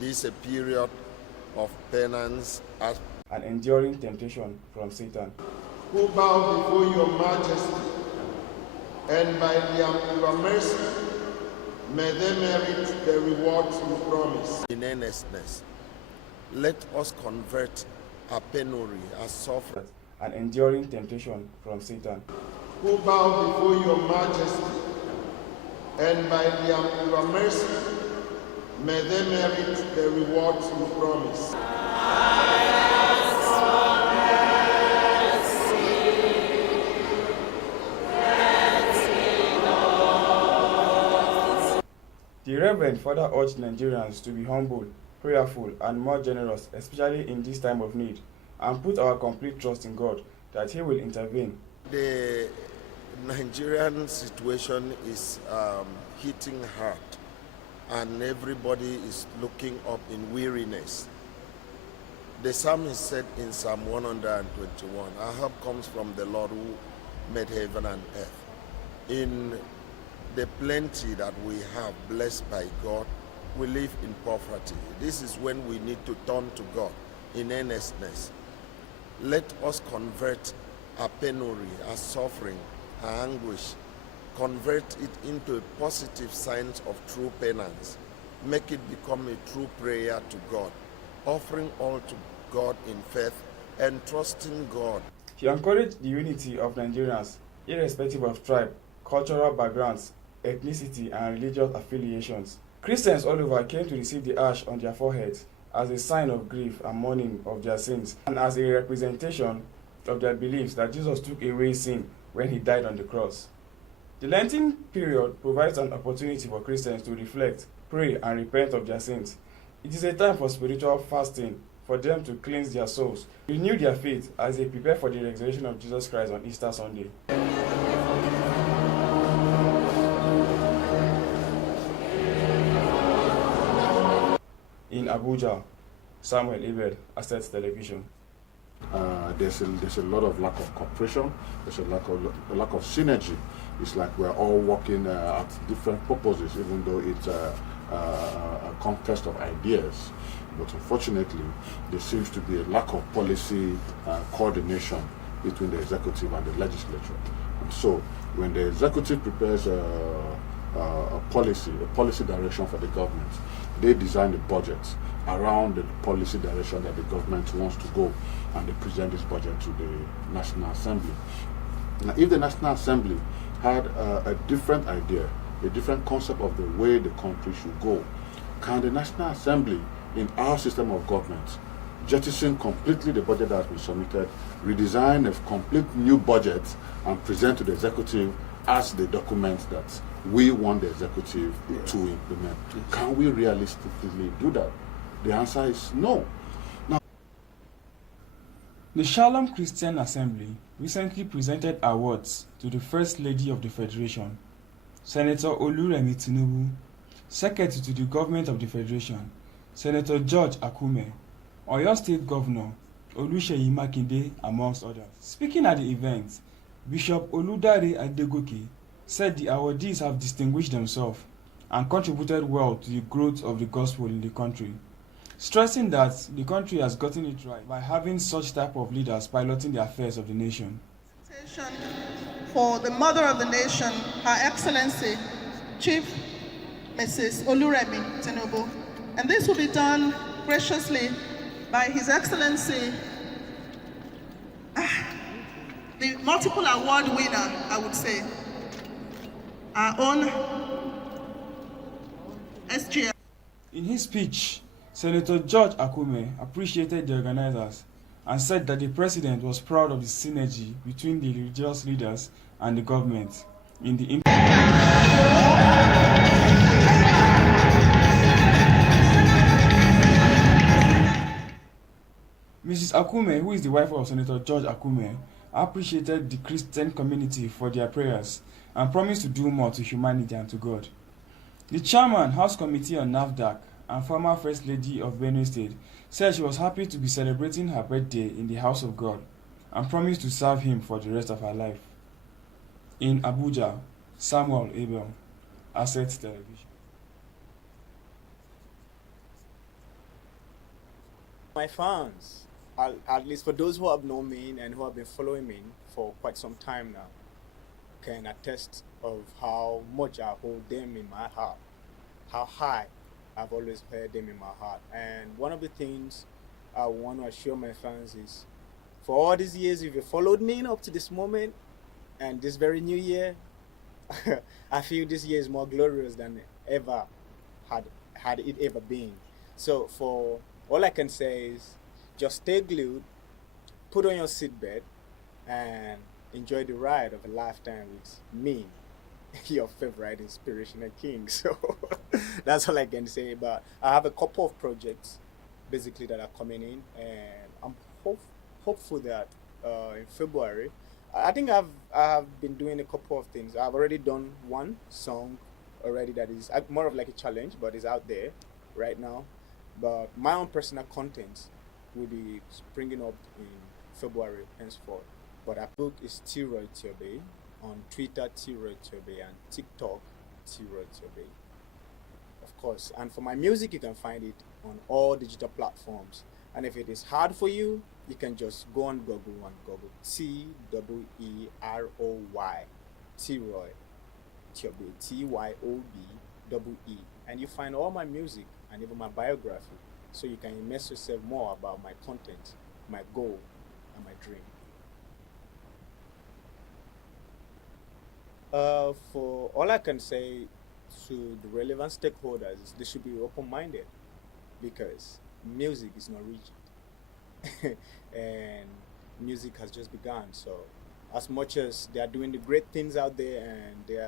This is a period of penance and enduring temptation from Satan, who bow before your majesty, and by your mercy may they merit the rewards you promise. In earnestness, let us convert our penury as suffering, and enduring temptation from Satan, who bow before your majesty, and by your mercy may they merit the rewards you promise. The Reverend further urged Nigerians to be humble, prayerful, and more generous, especially in this time of need, and put our complete trust in God that He will intervene. The Nigerian situation is hitting hard, and everybody is looking up in weariness. The psalmist said in Psalm 121, our help comes from the Lord who made heaven and earth. In the plenty that we have, blessed by God, we live in poverty. This is when we need to turn to God in earnestness. Let us convert our penury, our suffering, our anguish, convert it into a positive signs of true penance. Make it become a true prayer to God, offering all to God in faith and trusting God. He encouraged the unity of Nigerians, irrespective of tribe, cultural backgrounds, ethnicity, and religious affiliations. Christians all over came to receive the ash on their foreheads as a sign of grief and mourning of their sins, and as a representation of their beliefs that Jesus took away sin when He died on the cross. The Lenten period provides an opportunity for Christians to reflect, pray, and repent of their sins. It is a time for spiritual fasting, for them to cleanse their souls, renew their faith as they prepare for the resurrection of Jesus Christ on Easter Sunday. In Abuja, Samuel Abel, Asset Television. There's a lot of lack of cooperation. There's a lack of synergy. It's like we're all working at different purposes, even though it's a contest of ideas. But unfortunately, there seems to be a lack of policy coordination between the executive and the legislature. And so, when the executive prepares a policy direction for the government, they design the budget around the policy direction that the government wants to go, and they present this budget to the National Assembly. Now, if the National Assembly had a different idea, a different concept of the way the country should go, can the National Assembly, in our system of government, jettison completely the budget that has been submitted, redesign a complete new budget, and present to the executive as the document that we want the executive to implement? Can we realistically do that? The answer is no. Now, the Shalom Christian Assembly recently presented awards to the First Lady of the Federation, Senator Oluremi Tinubu, Secretary to the Government of the Federation, Senator George Akume, Oyo State Governor Oluseyi Makinde, amongst others. Speaking at the event, Bishop Oludare Adegoke said the awardees have distinguished themselves and contributed well to the growth of the gospel in the country, stressing that the country has gotten it right by having such type of leaders piloting the affairs of the nation. For the mother of the nation, Her Excellency, Chief Mrs. Oluremi Tinubu. And this will be done graciously by His Excellency, the multiple award winner, I would say, our own SGF. In his speech, Senator George Akume appreciated the organizers and said that the president was proud of the synergy between the religious leaders and the government in the Mrs. Akume, who is the wife of Senator George Akume, appreciated the Christian community for their prayers and promised to do more to humanity and to God. The chairman, House Committee on NAFDAC, and former First Lady of Benue State, said she was happy to be celebrating her birthday in the house of God and promised to serve Him for the rest of her life. In Abuja, Samuel Abel, Asset Television. My fans, at least for those who have known me and who have been following me for quite some time now, can attest of how much I hold them in my heart, how high I've always held them in my heart. And one of the things I want to assure my fans is, for all these years, if you followed me up to this moment and this very new year, I feel this year is more glorious than ever had it ever been. So for all I can say is, just stay glued, put on your seatbelt, and enjoy the ride of a lifetime with me, your favorite inspirational king. So that's all I can say. But I have a couple of projects basically that are coming in, and I'm hopeful that in February, I think I've been doing a couple of things. I've already done one song already that is more of like a challenge, but it's out there right now. But my own personal content will be springing up in February henceforth. But our book is T-Roy Tiobe, on Twitter T-Roy Tiobe, and TikTok T-Roy Tiobe, of course. And for my music, you can find it on all digital platforms. And if it is hard for you, you can just go on Google and Google T-E-E-R-O-Y, T-Roy Tiobe, T-Y-O-B-E-E, and you find all my music and even my biography, so you can immerse yourself more about my content, my goal, and my dream. For all I can say to the relevant stakeholders is they should be open-minded, because music is not rigid and music has just begun. So as much as they are doing the great things out there, and they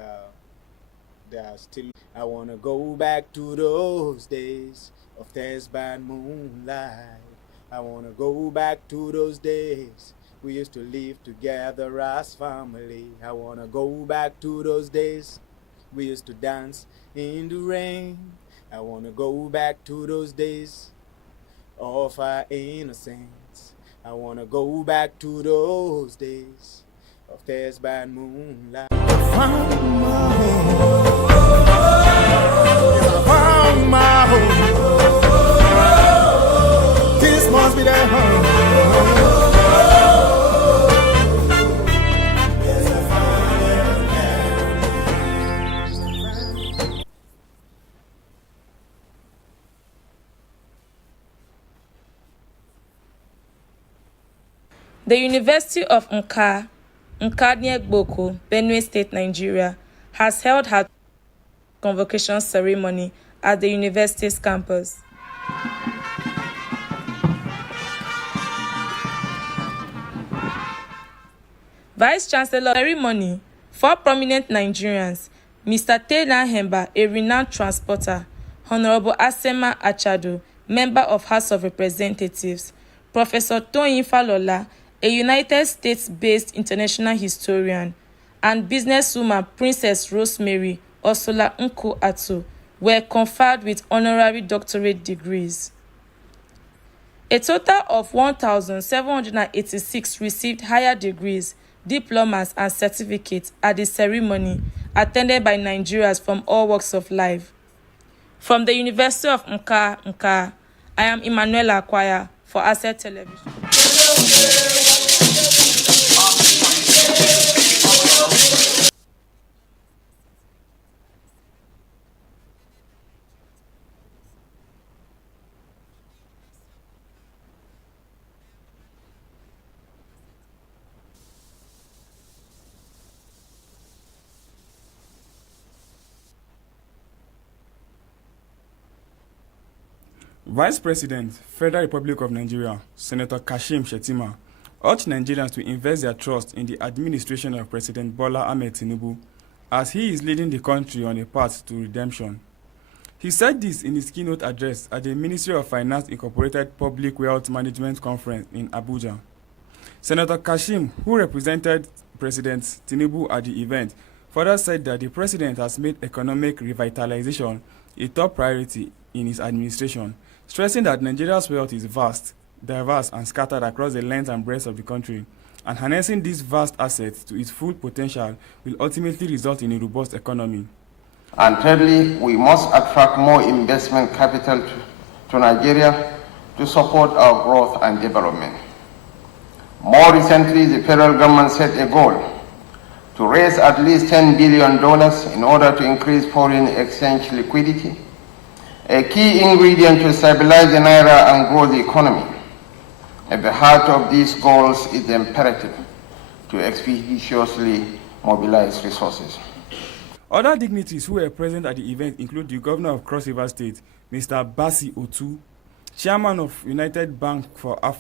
are still, I wanna go back to those days of There's Bad Moonlight. I wanna go back to those days we used to live together as family. I wanna go back to those days we used to dance in the rain. I wanna go back to those days of our innocence. I wanna go back to those days of There's Bad Moonlight. I found my home. This must be their home. The University of Nkadnie-Gboko, Benue State, Nigeria, has held her convocation ceremony at the university's campus. Vice-Chancellor ceremony, 4 prominent Nigerians, Mr. Tena Hemba, a renowned transporter, Honorable Asema Achado, member of House of Representatives, Professor Toyin Falola, a United States-based international historian, and businesswoman Princess Rosemary Osola Nko-Ato were conferred with honorary doctorate degrees. A total of 1,786 received higher degrees, diplomas, and certificates at the ceremony, attended by Nigerians from all walks of life. From the University of Nka, I am Emmanuela Akwaya for Asset Television. Vice President, Federal Republic of Nigeria, Senator Kashim Shettima, urged Nigerians to invest their trust in the administration of President Bola Ahmed Tinubu, as he is leading the country on a path to redemption. He said this in his keynote address at the Ministry of Finance Incorporated Public Wealth Management Conference in Abuja. Senator Kashim, who represented President Tinubu at the event, further said that the president has made economic revitalization a top priority in his administration, stressing that Nigeria's wealth is vast, diverse, and scattered across the length and breadth of the country, and harnessing these vast assets to its full potential will ultimately result in a robust economy. And thirdly, we must attract more investment capital to Nigeria to support our growth and development. More recently, the federal government set a goal to raise at least $10 billion in order to increase foreign exchange liquidity, a key ingredient to stabilize the Naira and grow the economy. At the heart of these goals is the imperative to expeditiously mobilize resources. Other dignitaries who were present at the event include the Governor of Cross River State, Mr. Bassi Otu, Chairman of United Bank for Africa,